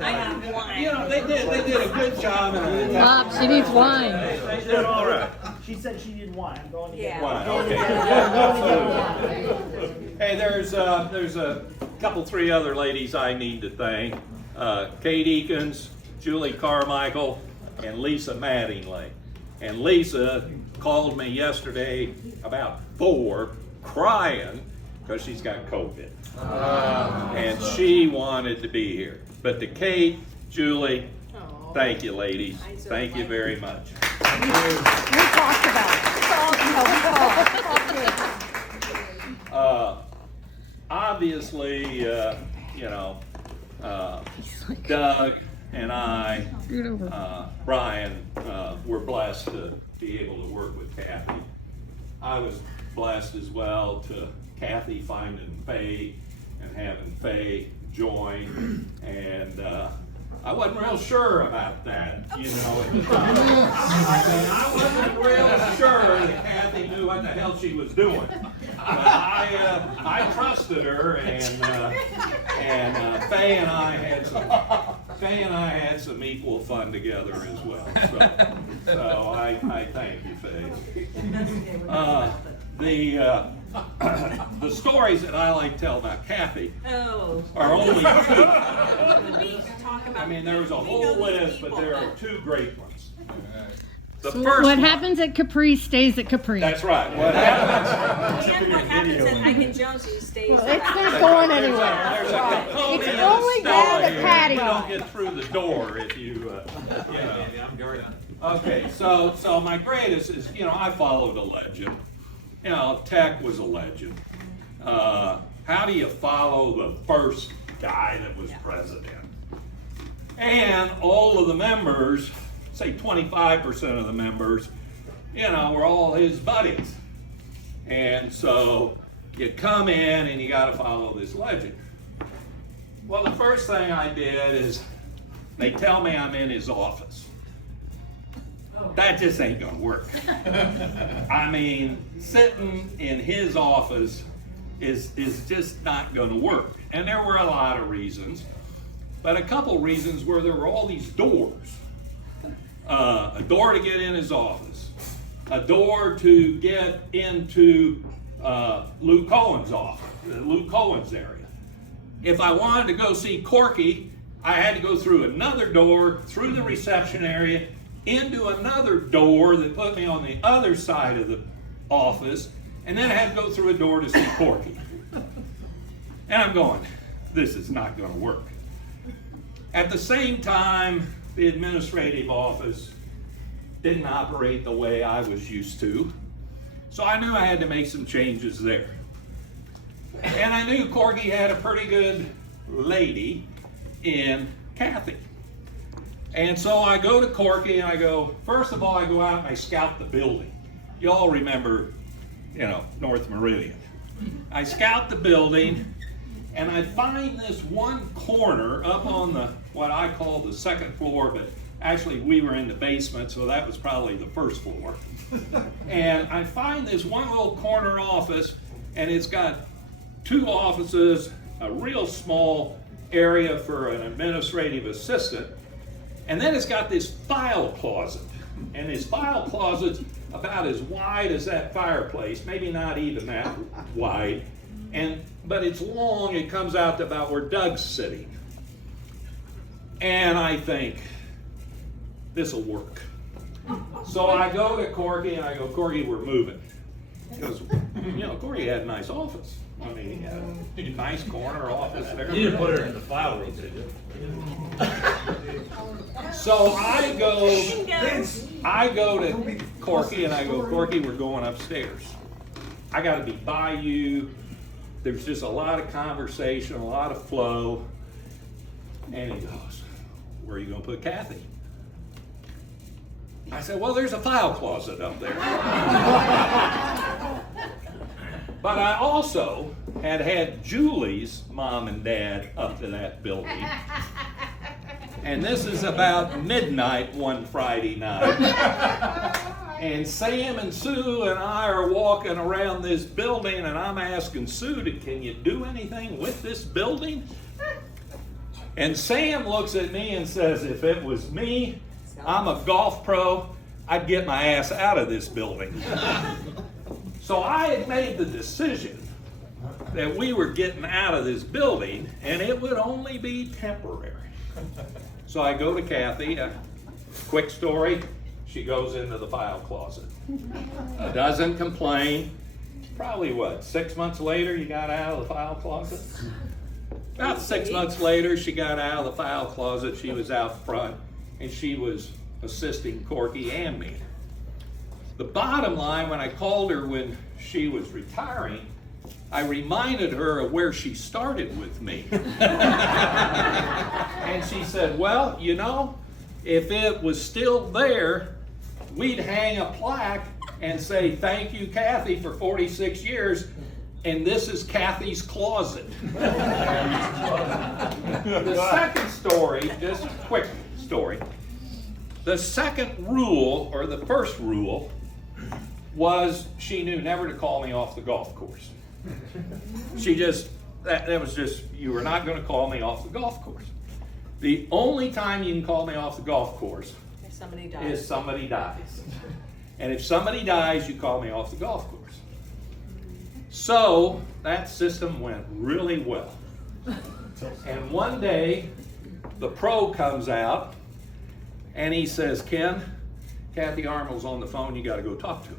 I have wine. You know, they did a good job. Bob, she needs wine. They did all right. She said she needed wine. I'm going to Yeah. get Wine, wine. okay. Hey, there's a couple, three other ladies I need to thank. Kate Eakins, Julie Carmichael, and Lisa Mattingly. And Lisa called me yesterday about 4, crying because she's got COVID. And she wanted to be here. But to Kate, Julie, thank you, ladies. Thank you very much. We talked about it. Obviously, you know, Doug and I, Brian, were blessed to be able to work with Cathy. I was blessed as well to Cathy finding Faye and having Faye join, and I wasn't real sure about that, you know, at the time. I wasn't real sure that Cathy knew what the hell she was doing. But I trusted her, and Faye and I had some equal fun together as well. So I thank you, Faye. The stories that I like to tell about Cathy are only 2. I mean, there was a whole list, but there are 2 great ones. The So first what one, happens at Capri stays at Capri. that's right. What happens? And what happens at Ike and Jones's stays. It's not going anywhere. There's a component It's of only down style the here. patio. You don't get through the door if you, you know. Okay, so my greatest is, you know, I followed a legend. You know, Tech was a legend. How do you follow the first guy that was president? And all of the members, say 25% of the members, you know, were all his buddies. And so you come in and you got to follow this legend. Well, the first thing I did is they tell me I'm in his office. That just ain't gonna work. I mean, sitting in his office is just not gonna work. And there were a lot of reasons, but a couple reasons were there were all these doors. A door to get in his office, a door to get into Lou Cohen's office, Lou Cohen's area. If I wanted to go see Corky, I had to go through another door, through the reception area, into another door that put me on the other side of the office, and then I had to go through a door to see Corky. And I'm going, this is not going to work. At the same time, the administrative office didn't operate the way I was used to, so I knew I had to make some changes there. And I knew Corky had a pretty good lady in Cathy. And so I go to Corky and I go, first of all, I go out and I scout the building. You all remember, you know, North Meridian. I scout the building and I find this one corner up on the, what I call the second floor, but actually we were in the basement, so that was probably the first floor. And I find this one little corner office, and it's got 2 offices, a real small area for an administrative assistant, and then it's got this file closet. And this file closet's about as wide as that fireplace, maybe not even that wide. But it's long, it comes out to about where Doug's sitting. And I think, this'll work. So I go to Corky and I go, Corky, we're moving. Because, you know, Corky had a nice office. I mean, he had a nice corner office there. You didn't put her in the file room, did you? So I go to Corky and I go, Corky, we're going upstairs. I got to be by you. There's just a lot of conversation, a lot of flow. And he goes, where are you going to put Cathy? I said, well, there's a file closet up there. But I also had Julie's mom and dad up to that building. And this is about midnight one Friday night. And Sam and Sue and I are walking around this building, and I'm asking Sue, can you do anything with this building? And Sam looks at me and says, if it was me, I'm a golf pro, I'd get my ass out of this building. So I had made the decision that we were getting out of this building and it would only be temporary. So I go to Cathy, a quick story, she goes into the file closet. Doesn't complain. Probably what, 6 months later you got out of the file closet? About 6 months later, she got out of the file closet. She was out front, and she was assisting Corky and me. The bottom line, when I called her when she was retiring, I reminded her of where she started with me. And she said, well, you know, if it was still there, we'd hang a plaque and say, thank you, Cathy, for 46 years. And this is Cathy's closet. The second story, just a quick story. The second rule, or the first rule, was she knew never to call me off the golf course. She just, that was just, you were not going to call me off the golf course. The only time you can call me off the golf course If somebody dies. is somebody dies. And if somebody dies, you call me off the golf course. So that system went really well. And one day, the pro comes out and he says, Ken, Cathy Arnold's on the phone, you got to go talk to her.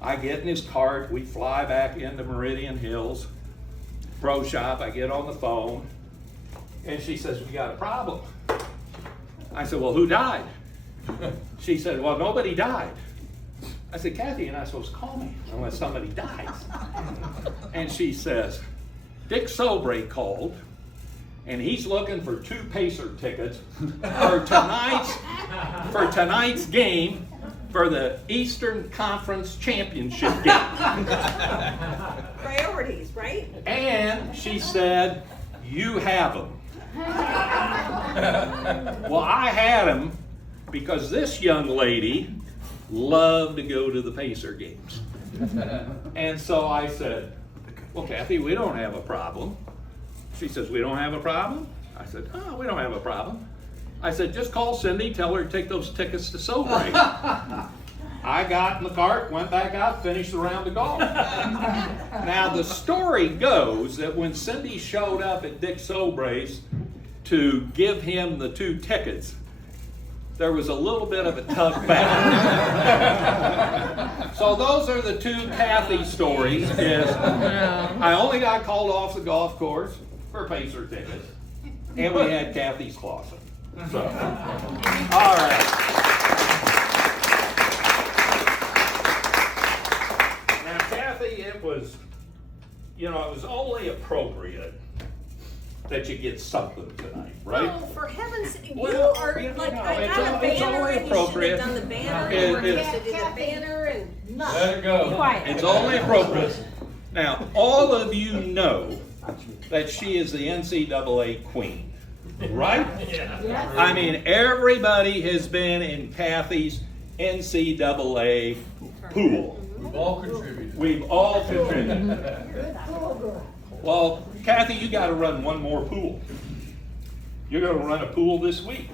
I get in his cart, we fly back into Meridian Hills, pro shop, I get on the phone, and she says, we got a problem. I said, well, who died? She said, well, nobody died. I said, Cathy, you're not supposed to call me unless somebody dies. And she says, Dick Sobray called, and he's looking for 2 Pacer tickets for tonight's game for the Eastern Conference Championship game. Priorities, right? And she said, you have them. Well, I had them because this young lady loved to go to the Pacer games. And so I said, well, Cathy, we don't have a problem. She says, we don't have a problem? I said, oh, we don't have a problem. I said, just call Cindy, tell her to take those tickets to Sobray. I got in the cart, went back out, finished the round of golf. Now, the story goes that when Cindy showed up at Dick Sobray's to give him the 2 tickets, there was a little bit of a tug back. So those are the 2 Cathy stories. Is I only got called off the golf course for Pacer tickets, and we had Cathy's closet. So, all right. Now, Cathy, it was, you know, it was only appropriate that you get something tonight, right? Oh, for heaven's sake, you Well, are, you know, like, I it's got a only banner and you should appropriate. have done the banner. It- And we're it's- supposed to do the banner and nothing. Let it go. Be quiet. It's only appropriate. Now, all of you know that she is the NCAA queen, right? Yeah. I mean, everybody has been in Cathy's NCAA pool. We've all contributed. We've all contributed. Well, Cathy, you got to run one more pool. You're going to run a pool this week.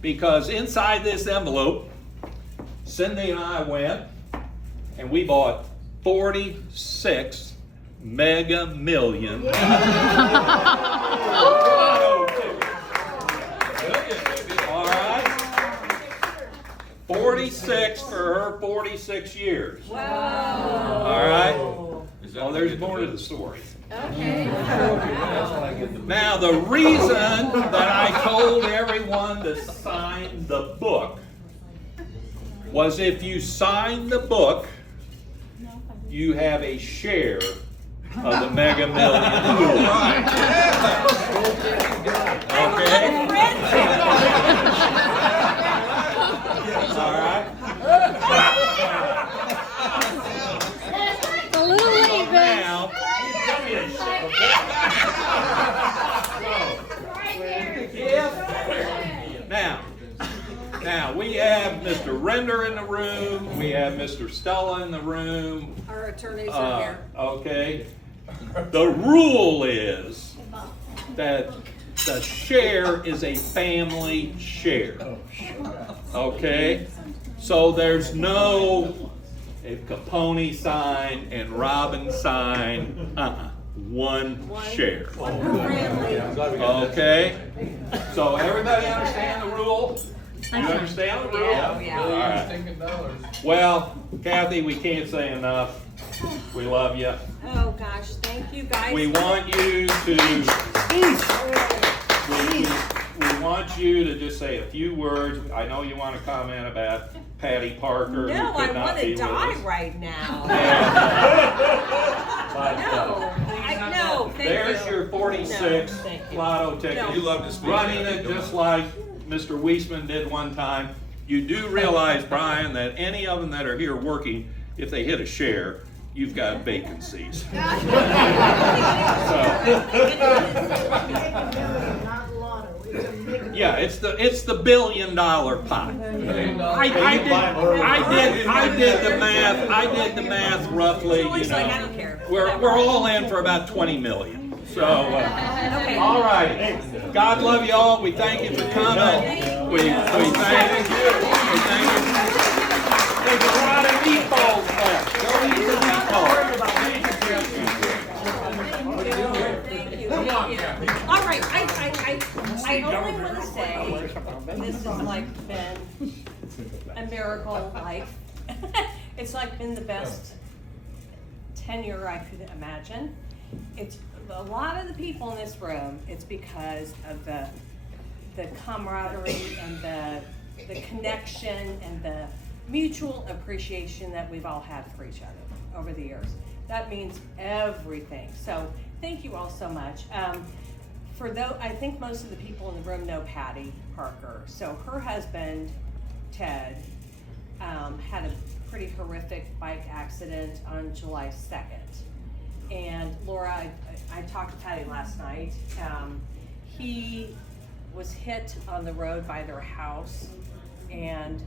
Because inside this envelope, Cindy and I went and we bought 46 Mega Million. All right? 46 for her 46 years. Wow. All right? Well, there's more to the story. Okay. Now, the reason that I told everyone to sign the book was if you sign the book, you have a share of the Mega Million pool. Okay? All right? A little late, Vince. Now we have Mr. Render in the room, we have Mr. Stella in the room. Our attorneys are here. Okay. The rule is that the share is a family share. Okay? So there's no Capone sign and Robin sign. One share. Okay? So everybody understand the rule? You understand the rule? Yeah. All right. Stinking dollars. Well, Kathy, we can't say enough. We love you. Oh, gosh, thank you, guys. We want you to. We want you to just say a few words. I know you want to comment about Patty Parker. who No, could I not want be to with die us. right now. But, No, I know, thank you. there's your 46 No, thank you. lotto ticket. No. You love to speak. Running it just like Mr. Weisman did one time. You do realize, Brian, that any of them that are here working, if they hit a share, you've got vacancies. Not lotto, it's a million. Yeah, it's the $1 billion pot. I did the math roughly, So it's you like, I know. don't care. We're all in for about 20 million. So, Okay. all right. God love you all. We thank you for coming. We thank you. We thank you. There's a lot of meatballs left. Go eat the meatballs. Thank you. All right, I only want to say, this has like been a miracle life. It's like been the best tenure I could imagine. It's a lot of the people in this room, it's because of the camaraderie and the connection and the mutual appreciation that we've all had for each other over the years. That means everything. So thank you all so much. I think most of the people in the room know Patty Parker. So her husband, Ted, had a pretty horrific bike accident on July 2nd. And Laura, I talked to Patty last night. He was hit on the road by their house, and